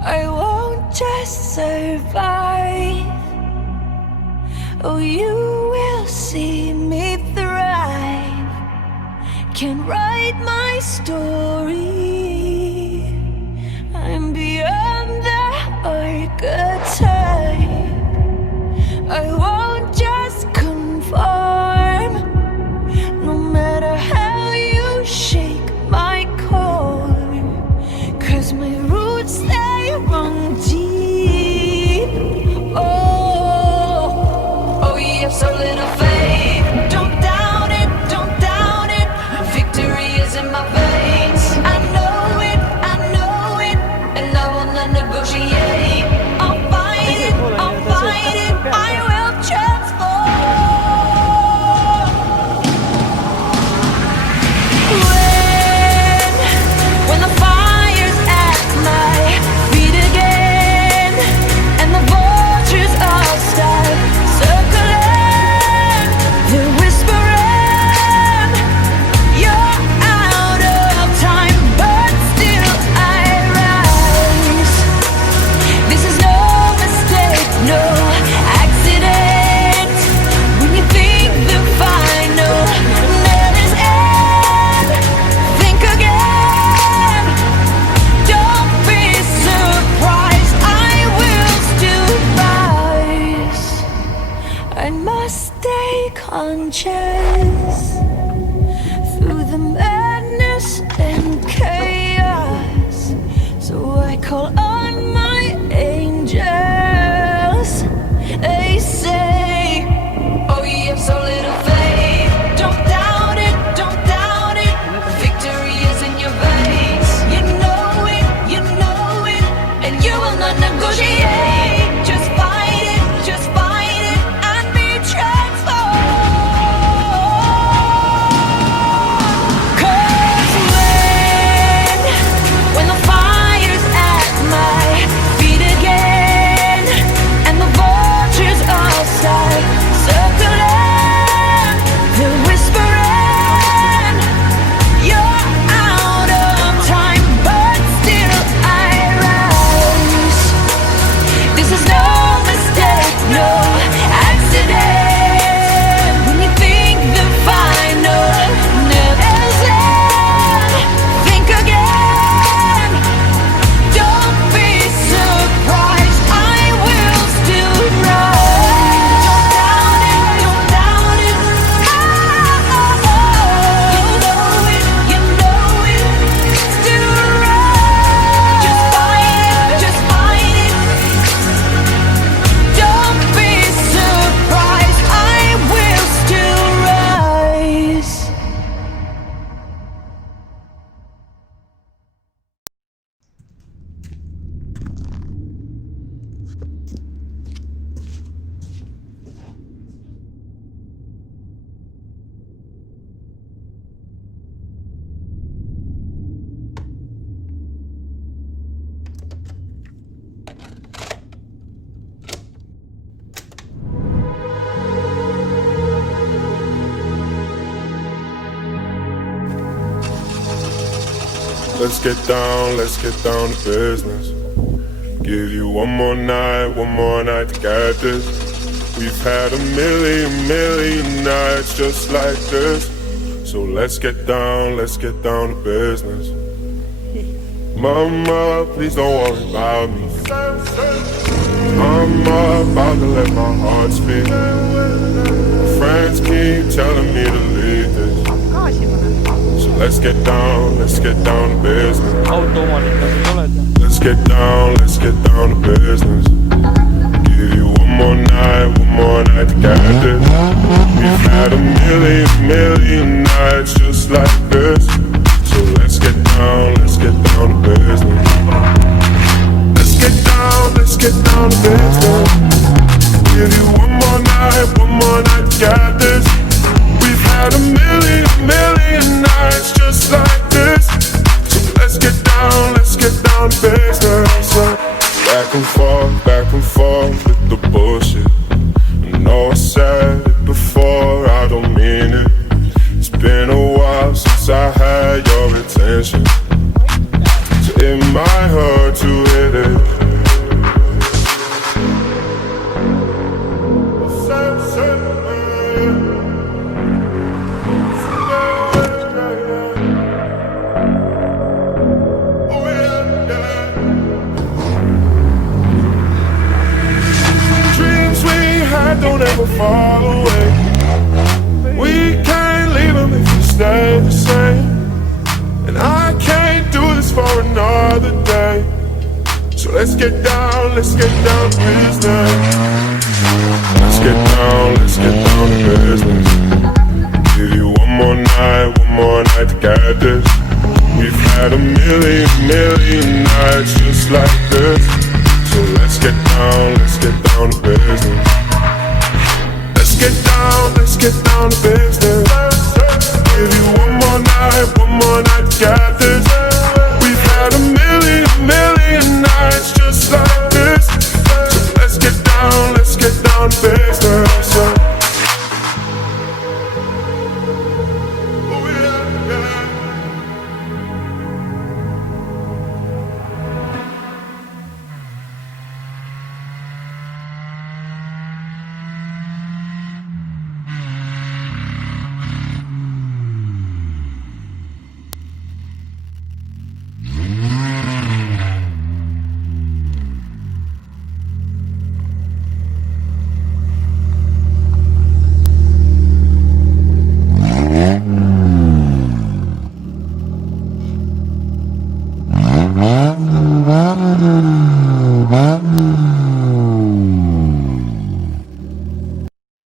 I won't just survive. Oh, you will see me thrive. Can write my story. I'm beyond the archetype. I won't just conform. No matter how you shake my core, 'cause my roots, they run deep. Oh, yeah, so little faith. Don't doubt it, don't doubt it. Victory is in my veins. I know it, and I will not negotiate. I'll fight it, I will transform. When the fire's at my feet again, and the vultures all start circling, they're whispering, you're out of time, but still I rise. This is no mistake, no accident. When you think the final net is end, think again. Don't be surprised, I will still rise. I must stay conscious through the madness and chaos. So I call on my angels. They say, oh, you have so little faith. Don't doubt it, don't doubt it. Victory is in your veins. You know it, and you will not negotiate. Just fight it, and be transformed. 'Cause when the fire's at my feet again, and the vultures all start circling, they're whispering, you're out of time, but still I rise. This is no mistake, no accident. When you think the final never's end, think again. Don't be surprised, I will still rise. Don't doubt it, you know it, still rise. Just fight it, don't be surprised, I will still rise. Let's get down to business. Give you one more night to get this. We've had a million nights just like this. So let's get down to business. Mama, please don't worry about me. I'm about to let my heart speak. Friends keep telling me to leave this. So let's get down to business. Let's get down to business. Give you one more night to get this. We've had a million nights just like this. So let's get down to business. Let's get down to business. Give you one more night to get this. We've had a million nights just like this. So let's get down to business. Back and forth with the bullshit. I know I said it before, I don't mean it. It's been a while since I had your attention. So It might hurt to hit it. Dreams we had don't ever fall away. We can't leave them if you stay the same. And I can't do this for another day. So let's get down to business. Let's get down to business. Give you one more night to get this. We've had a million nights just like this. So let's get down to business. Let's get down to business. Give you one more night to get this.